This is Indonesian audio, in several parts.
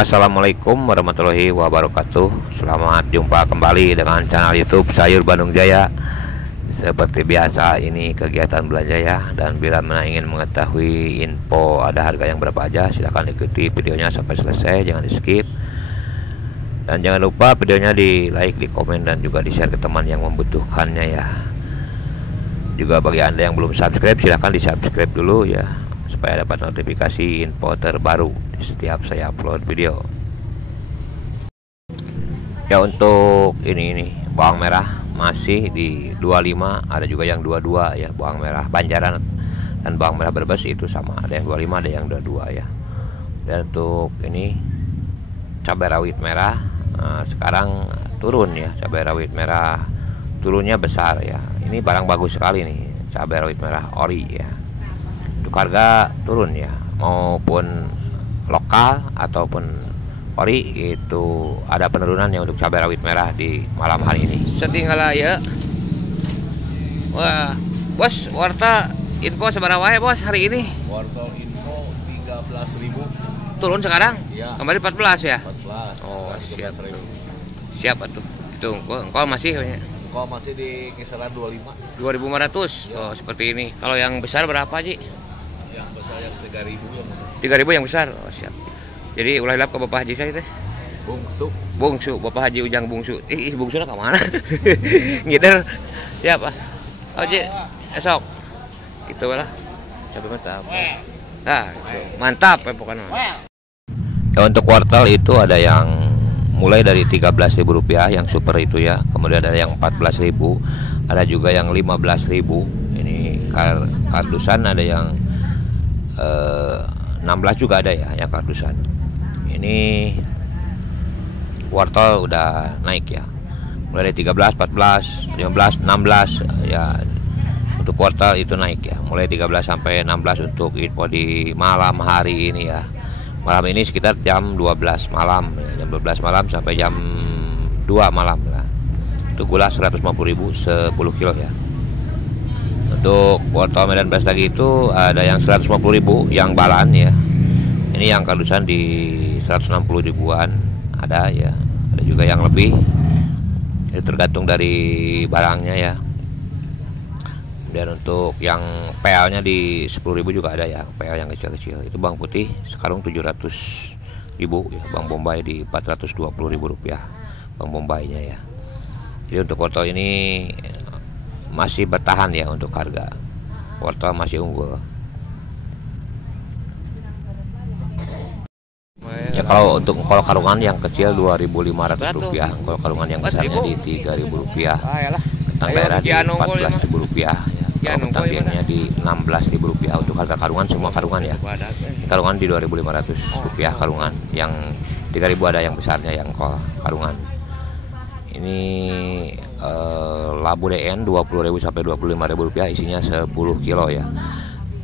Assalamualaikum warahmatullahi wabarakatuh. Selamat jumpa kembali dengan channel YouTube Sayur Bandung Jaya. Seperti biasa, ini kegiatan belanja ya. Dan bila mana ingin mengetahui info ada harga yang berapa aja, silahkan ikuti videonya sampai selesai, jangan di skip. Dan jangan lupa videonya di like, di komen, dan juga di share ke teman yang membutuhkannya ya. Juga bagi anda yang belum subscribe, silahkan di subscribe dulu ya, supaya dapat notifikasi info terbaru di setiap saya upload video. Ya, untuk ini bawang merah masih di 25, ada juga yang 22 ya. Bawang merah Banjaran dan bawang merah Brebes itu sama, ada yang 25, ada yang 22 ya. Dan untuk ini cabai rawit merah sekarang turun ya. Cabai rawit merah turunnya besar ya. Ini barang bagus sekali nih, cabai rawit merah ori ya. Untuk harga turun ya, maupun lokal ataupun ori itu ada penurunan ya untuk cabai rawit merah di malam hari ini. Setinggal ya. Wah, bos, warta info seberapa ya bos hari ini? Wortel info 13.000. Turun sekarang? Iya. Kemarin 14 ya? 14. Oh, siap. 13.000. Siap atuh. Itu engkau masih ya? Kok masih di kisaran 25. 2.500. Oh, seperti ini. Kalau yang besar berapa, Ji? Yang besar yang 3.000 yang besar. 3.000 yang besar. Oh, siap. Jadi ulah hilap ke Bapak Haji saya teh. Bungsu, Bapak Haji Ujang Bungsu. Bungsu ke mana? Ngider. Siap, ah. Oh, Ji, esok. Gitu lah. Coba mantap. Nah, gitu. Mantap ya pokoknya. Ya, untuk wortel itu ada yang mulai dari Rp13.000 yang super itu ya. Kemudian ada yang 14.000, ada juga yang 15.000. Ini kardusan ada yang 16 juga ada ya yang kardusan. Ini wortel udah naik ya. Mulai dari 13, 14, 15, 16 ya. Untuk wortel itu naik ya. Mulai 13 sampai 16 untuk info di malam hari ini ya. Malam ini sekitar jam 12 malam ya. Jam 12 malam sampai jam 2 malam lah. Untuk gula 150.000 10 kilo ya. Untuk wortel Medan Beras lagi itu ada yang 150.000 yang balan ya. Ini yang kardusan di 160 ribuan ada ya. Ada juga yang lebih. Itu tergantung dari barangnya ya. Dan untuk yang PL-nya di 10.000 juga ada ya, PL yang kecil-kecil. Itu bawang putih sekarang 700.000 ya, bawang bombay di 420.000 rupiah bawang bombaynya ya. Jadi untuk wortel ini masih bertahan ya, untuk harga wortel masih unggul. Ya, kalau untuk engkol karungan yang kecil 2.500 rupiah, engkol karungan yang besarnya di 3.000 rupiah, kentang daerah di 14.000 rupiah ya, kalau kentang biangnya di 16.000 rupiah. Untuk harga karungan semua karungan ya, karungan di 2.500 rupiah karungan, yang 3.000 ada yang besarnya yang engkol karungan. Ini labu DN 20.000 sampai 25.000 rupiah, isinya 10 kilo ya.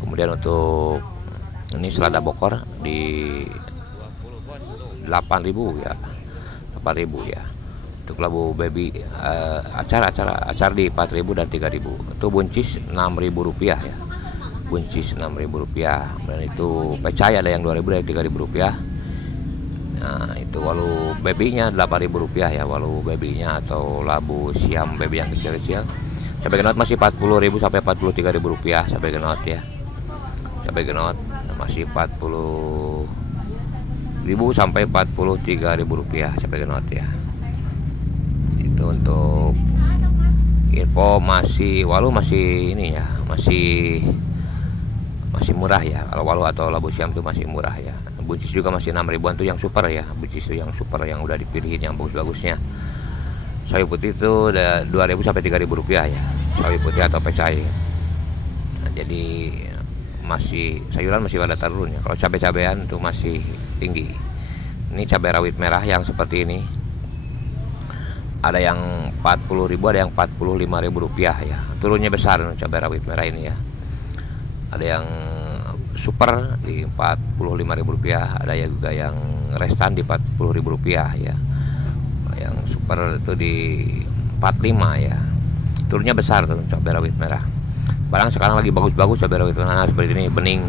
Kemudian untuk ini selada bokor di 8.000 ya, 8.000 ya. Untuk labu baby acar di 4.000 dan 3.000. Itu buncis 6.000 rupiah ya, buncis 6.000 rupiah. Dan itu pecah ada yang 2.000 dan 3.000 rupiah. Nah, itu walu babynya 8.000 rupiah ya, walu babynya atau labu siam baby yang kecil-kecil. Cabai genot masih 40.000 sampai 43.000 rupiah cabai genot ya. Cabai genot masih 40.000 sampai 43.000 rupiah cabai genot ya. Itu untuk info walu masih ini ya, masih murah ya. Kalau walu atau labu siam itu masih murah ya. Buncis juga masih 6.000-an tuh yang super ya, buncis itu yang super yang udah dipilihin yang bagus-bagusnya. Sawi putih itu udah 2.000 sampai 3.000 rupiah ya, sawi putih atau pecai. Nah, jadi sayuran masih pada turun ya. Kalau cabai-cabean itu masih tinggi. Ini cabai rawit merah yang seperti ini. Ada yang 40.000, ada yang 45.000 rupiah ya. Turunnya besar cabai rawit merah ini ya. Ada yang super di 45.000 rupiah, ada juga yang restan di 40.000 rupiah ya. Yang super itu di 45 ya. Turunnya besar tuh cabai rawit merah. Barang sekarang lagi bagus-bagus cabai rawit merah seperti ini, bening,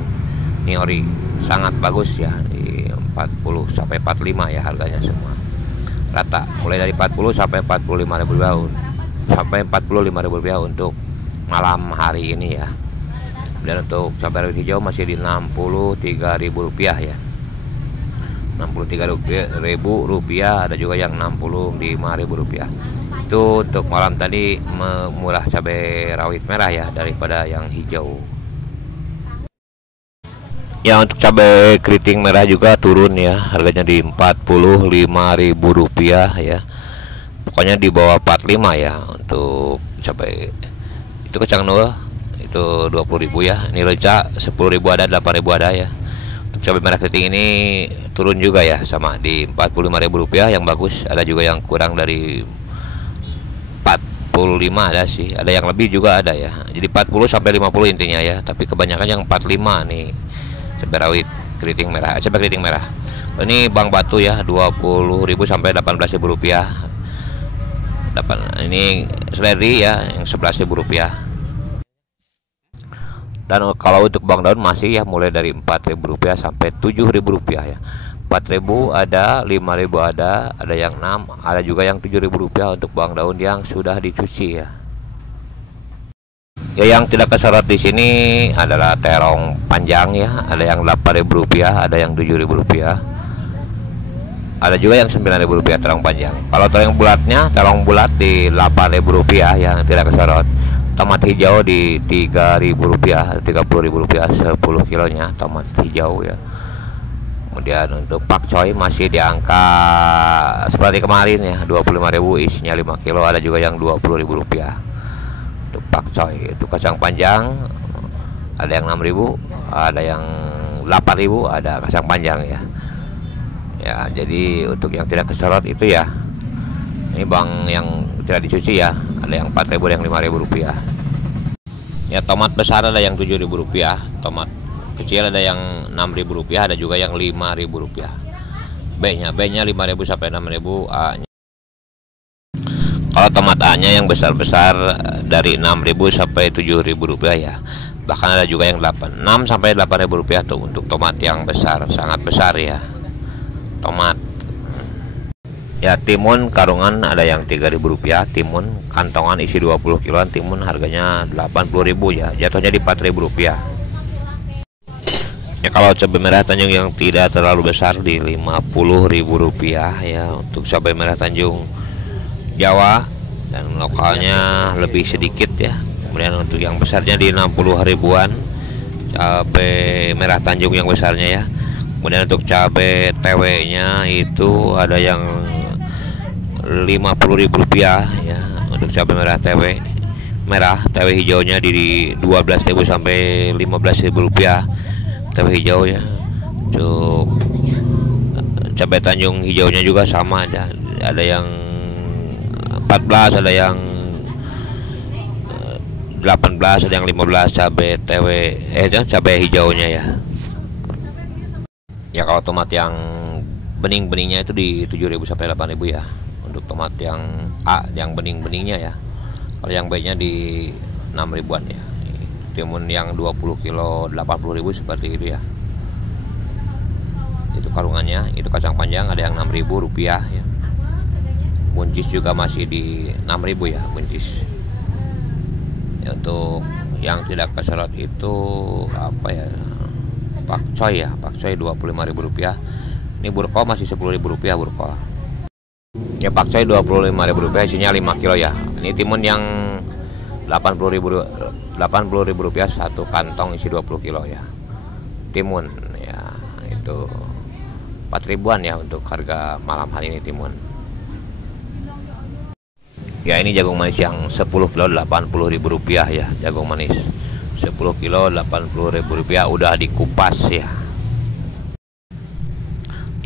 ini ori, sangat bagus ya di 40 sampai 45 ya harganya semua rata, mulai dari 40 sampai 45.000 rupiah sampai 45.000 rupiah untuk malam hari ini ya. Dan untuk cabai rawit hijau masih di 63.000 rupiah ya, 63.000 rupiah, ada juga yang 65.000 rupiah. Itu untuk malam tadi murah cabai rawit merah ya daripada yang hijau. Ya untuk cabai keriting merah juga turun ya, harganya di 45.000 rupiah ya. Pokoknya di bawah 45 ya untuk cabai. Itu kacang nol itu 20.000 ya. Ini leca 10.000 ada, 8.000 ada ya. Untuk cabai merah keriting ini turun juga ya, sama di 45.000 rupiah yang bagus. Ada juga yang kurang dari 45 ada sih, ada yang lebih juga ada ya. Jadi 40 sampai 50 intinya ya, tapi kebanyakan yang 45 nih cabai rawit keriting merah, cabai keriting merah. Ini Bang Batu ya, 20.000 sampai 18.000 rupiah. Ini seledri ya yang 11.000 rupiah. Dan kalau untuk Bang Daun masih ya mulai dari 4.000 rupiah sampai 7.000 rupiah ya. 4.000 ada, 5.000 ada yang 6, ada juga yang 7.000 rupiah untuk Bang Daun yang sudah dicuci ya. Ya yang tidak kesorot di sini adalah terong panjang ya, ada yang 8.000 rupiah, ada yang 7.000 rupiah. Ada juga yang 9.000 rupiah terong panjang. Kalau terong bulat di 8.000 rupiah yang tidak kesorot. Tomat hijau di 3.000 rupiah, 30.000 rupiah 10 kilonya tomat hijau ya. Kemudian untuk pakcoy masih di angka seperti kemarin ya, 25.000 isinya 5 kilo, ada juga yang 20.000 rupiah untuk pakcoy. Itu kacang panjang ada yang 6.000, ada yang 8.000, ada kacang panjang ya. Ya, jadi untuk yang tidak kesorot itu ya. Ini Bang yang tidak dicuci ya, ada yang 4.000, ada yang 5.000 rupiah. Ya tomat besar ada yang 7.000 rupiah, tomat kecil ada yang 6.000 rupiah, ada juga yang 5.000 rupiah. B-nya 5.000 sampai 6.000, A-nya. Kalau tomat A-nya yang besar-besar dari 6.000 sampai 7.000 rupiah ya. Bahkan ada juga yang 6 sampai 8.000 rupiah tuh untuk tomat yang besar, sangat besar ya. Tomat. Ya timun karungan ada yang 3.000 rupiah, timun kantongan isi 20 kiloan, timun harganya 80.000 ya, jatuhnya di 4.000 rupiah. Ya kalau cabai merah Tanjung yang tidak terlalu besar di 50.000 rupiah ya, untuk cabai merah Tanjung Jawa dan lokalnya lebih sedikit ya. Kemudian untuk yang besarnya di 60 ribuan cabai merah Tanjung yang besarnya ya. Kemudian untuk cabai TW nya itu ada yang 50.000 rupiah ya, untuk cabai merah TW hijaunya di 12.000 sampai 15.000 rupiah cabai hijau ya. Untuk cabai Tanjung hijaunya juga sama, ada yang 14, ada yang 18, ada yang 15 cabai cabai hijaunya ya. Ya kalau tomat yang bening-beningnya itu di 7.000 sampai 8.000 ya, untuk tomat yang A yang bening-beningnya ya. Kalau yang B-nya di 6.000-an ya. Timun yang 20 kilo 80.000 seperti itu ya. Itu karungannya. Itu kacang panjang ada yang 6.000 rupiah ya. Buncis juga masih di 6.000 ya, buncis. Ya, untuk yang tidak keserot itu apa ya, pakcoy ya, pakcoy 25.000 rupiah. Ini burko masih 10.000 rupiah burko ya. Pakcoy 25.000 rupiah isinya 5 kilo ya. Ini timun yang 80.000 rupiah satu kantong isi 20 kilo ya, timun ya. Itu 4.000-an ya untuk harga malam hari ini timun ya. Ini jagung manis yang 10 kilo 80.000 rupiah ya, jagung manis 10 kilo 80.000 rupiah udah dikupas ya.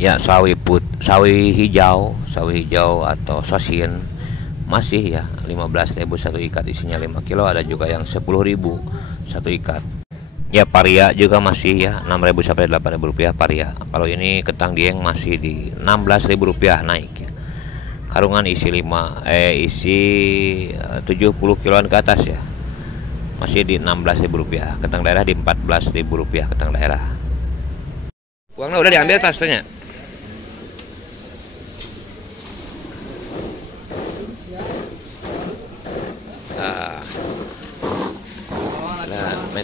Ya sawi hijau atau sosin masih ya 15.000 satu ikat isinya 5 kilo, ada juga yang 10.000 satu ikat ya. Paria juga masih ya 6.000 sampai 8.000 rupiah paria. Kalau ini ketang dieng masih di 16.000 rupiah naik ya. Karungan isi 70 kiloan ke atas ya, masih di 16.000 rupiah. Ketang daerah di 14.000 rupiah ketang daerah. Uangnya udah diambil tasnya.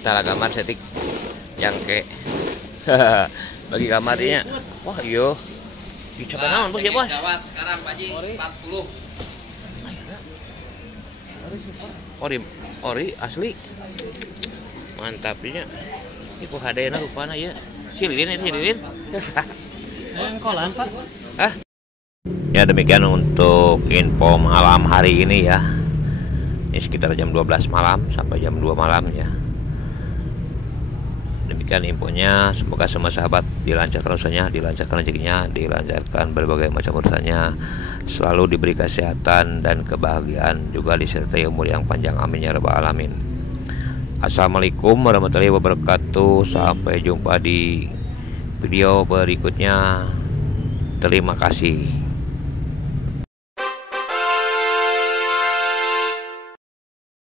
tara gambar setik yang ke bagi kamarnya. Wah iya dicoba naon bos ya bos. Gawat sekarang Pak Ji 40. Ori asli mantapnya ini kok hadena rupana ya silin itu silin kolan Pak. Ya demikian untuk info malam hari ini ya. Ini sekitar jam 12 malam sampai jam 2 malam ya. Demikian infonya, semoga semua sahabat dilancarkan usahanya, dilancarkan rezekinya, dilancarkan berbagai macam urusannya, selalu diberi kesehatan dan kebahagiaan, juga disertai umur yang panjang, amin ya rabbal alamin. Assalamualaikum warahmatullahi wabarakatuh. Sampai jumpa di video berikutnya. Terima kasih.